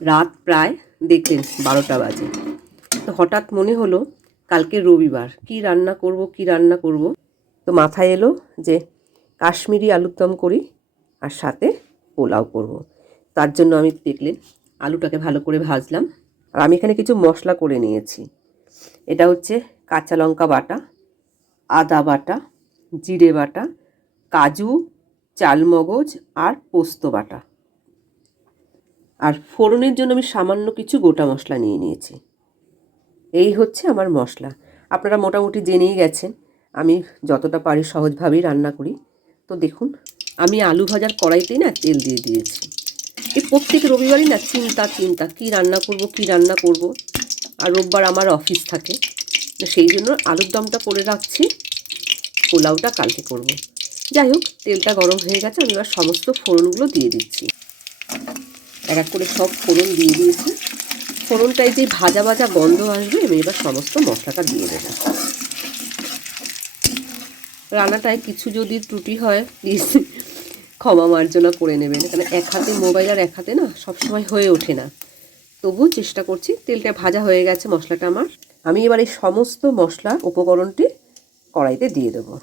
রাত প্রায় দেখলেন বারোটা বাজে। তো হঠাৎ মনে হলো কালকে রবিবার, কি রান্না করব, কি রান্না করব? তো মাথায় এলো যে কাশ্মীরি আলুর দম করি আর সাথে পোলাও করব। তার জন্য আমি দেখলেন আলুটাকে ভালো করে ভাজলাম। আর আমি এখানে কিছু মশলা করে নিয়েছি। এটা হচ্ছে কাঁচা লঙ্কা বাটা, আদা বাটা, জিরে বাটা, কাজু, চালমগজ আর পোস্ত বাটা। আর ফোড়নের জন্য আমি সামান্য কিছু গোটা মশলা নিয়ে নিয়েছি। এই হচ্ছে আমার মশলা। আপনারা মোটামুটি জেনেই গেছেন, আমি যতটা পারি সহজভাবেই রান্না করি। তো দেখুন, আমি আলু ভাজার কড়াইতেই না তেল দিয়ে দিয়েছি। এই প্রত্যেক রবিবারই না চিন্তা চিন্তা, কি রান্না করব, কি রান্না করব? আর রোববার আমার অফিস থাকে সেই জন্য আলুর দমটা করে রাখছি, পোলাওটা কালকে করব। যাই হোক, তেলটা গরম হয়ে গেছে, আমি এবার সমস্ত ফোড়নগুলো দিয়ে দিচ্ছি। এক এক করে সব ফোড়ন দিয়ে দিয়েছি। ফোড়নটায় যে ভাজা ভাজা গন্ধ আসবে, আমি এবার সমস্ত মশলাটা দিয়ে দেবো। রান্নাটায় কিছু যদি ত্রুটি হয় প্লিজ ক্ষমা মার্জনা করে নেবেন। কারণ এক হাতে মোবাইল আর এক হাতে না সবসময় হয়ে ওঠে না। তবুও চেষ্টা করছি, তেলটা ভাজা হয়ে গেছে, মশলাটা আমার। আমি এবার এই সমস্ত মশলা উপকরণটি কড়াইতে দিয়ে দেবো।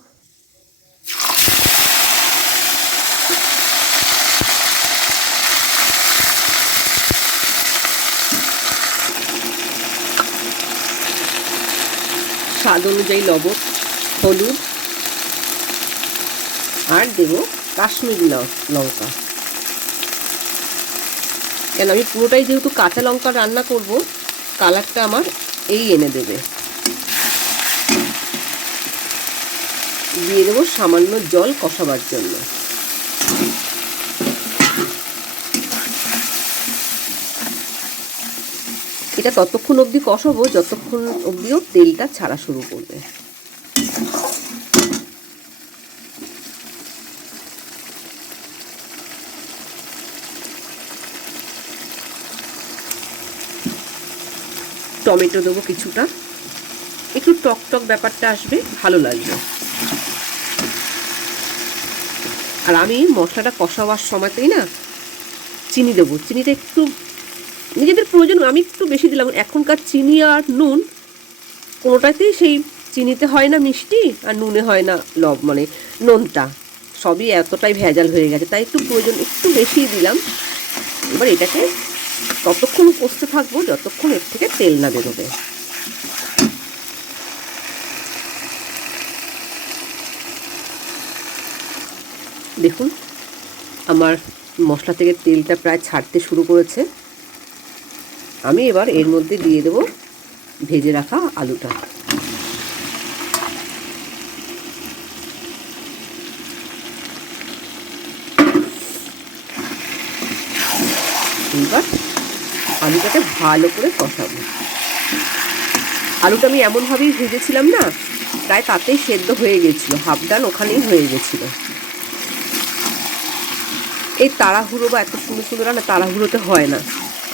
স্বাদ অনুযায়ী লবণ, হলুদ, আর দেব কাশ্মীরি লঙ্কা। কেন, আমি পুরোটাই যেহেতু কাঁচা লঙ্কা রান্না করব, কালারটা আমার এই এনে দেবে। দিয়ে দেবো সামান্য জল কষাবার জন্য। এটা ততক্ষণ অবধি কষাবো, যতক্ষণ অবধিও তেলটা ছাড়া শুরু করবে। টমেটো দেবো কিছুটা। একটু টক টক ব্যাপারটা আসবে, ভালো লাগবে। আর আমি মশলাটা কষাবার সময়তেই না, চিনি দেবো। চিনিটা একটু নিজেদের প্রয়োজন আমি একটু বেশি দিলাম। এখনকার চিনি আর নুন, কোনোটাতেই সেই চিনিতে হয় না মিষ্টি আর নুনে হয় না লব মানে নোনতা সবই এতটাই ভেজাল হয়ে গেছে। তাই একটু প্রয়োজন একটু বেশি দিলাম। এবার এটাকে ততক্ষণ কষতে থাকব, যতক্ষণ এর থেকে তেল না বেরোবে। দেখুন, আমার মশলা থেকে তেলটা প্রায় ছাড়তে শুরু করেছে। আমি এবার এর মধ্যে দিয়ে দেব ভেজে রাখা আলুটা। এবার আলুটাকে ভালো করে কষাবো। আলুটা আমি এমনভাবেই ভেজেছিলাম না, প্রায় তাতেই সেদ্ধ হয়ে গেছিল হাফ ডান ওখানেই হয়ে গেছিল। এই তাড়াহুড়ো বা এত সুন্দর সুন্দর না তাড়াহুড়োতে হয় না।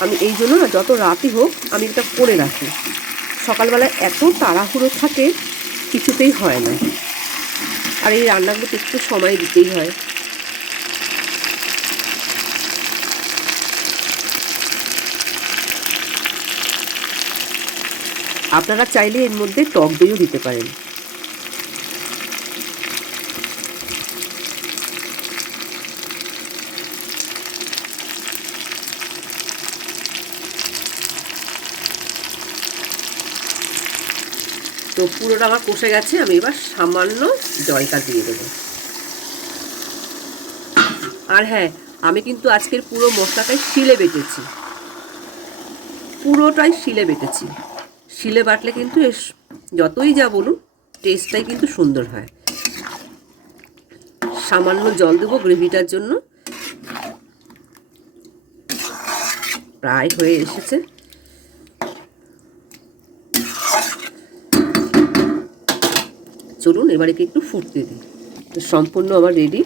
আমি এই জন্য না যত রাতই হোক আমি এটা করে রাখি। সকালবেলায় এত তাড়াহুড়ো থাকে, কিছুতেই হয় না। আর এই রান্নাগুলোতে একটু সময় দিতেই হয়। আপনারা চাইলে এর মধ্যে টক দইও দিতে পারেন। তো পুরোটা আমার কষে গেছে, আমি এবার সামান্য জলটা দিয়ে দেবো। আর হ্যাঁ আমি কিন্তু আজকের পুরো মশলাটাই শিলে বেটেছি। পুরোটাই শিলে বেটেছি। শিলে বাটলে কিন্তু এস যতই যা বলুন টেস্টটাই কিন্তু সুন্দর হয়। সামান্য জল দেবো গ্রেভিটার জন্য। প্রায় হয়ে এসেছে। চলুন এবার একে একটু ফুটতে দিই। তো সম্পূর্ণ আমার রেডি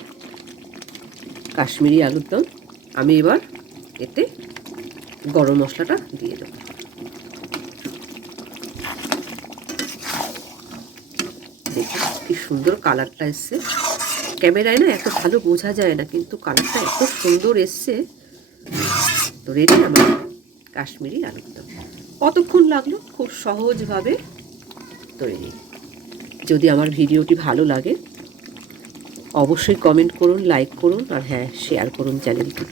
কাশ্মীরি আলুর দম। আমি এবার এতে গরম মশলাটা দিয়ে দেবো। কি সুন্দর কালারটা এসছে। ক্যামেরায় না এত ভালো বোঝা যায় না, কিন্তু কালারটা এত সুন্দর এসছে। তো রেডি আমার কাশ্মীরি আলুর দম। কতক্ষণ লাগল? খুব সহজভাবে তৈরি। যদি আমার ভিডিওটি ভালো লাগে, অবশ্যই কমেন্ট করুন লাইক করুন, আর হ্যাঁ শেয়ার করুন চ্যানেলটি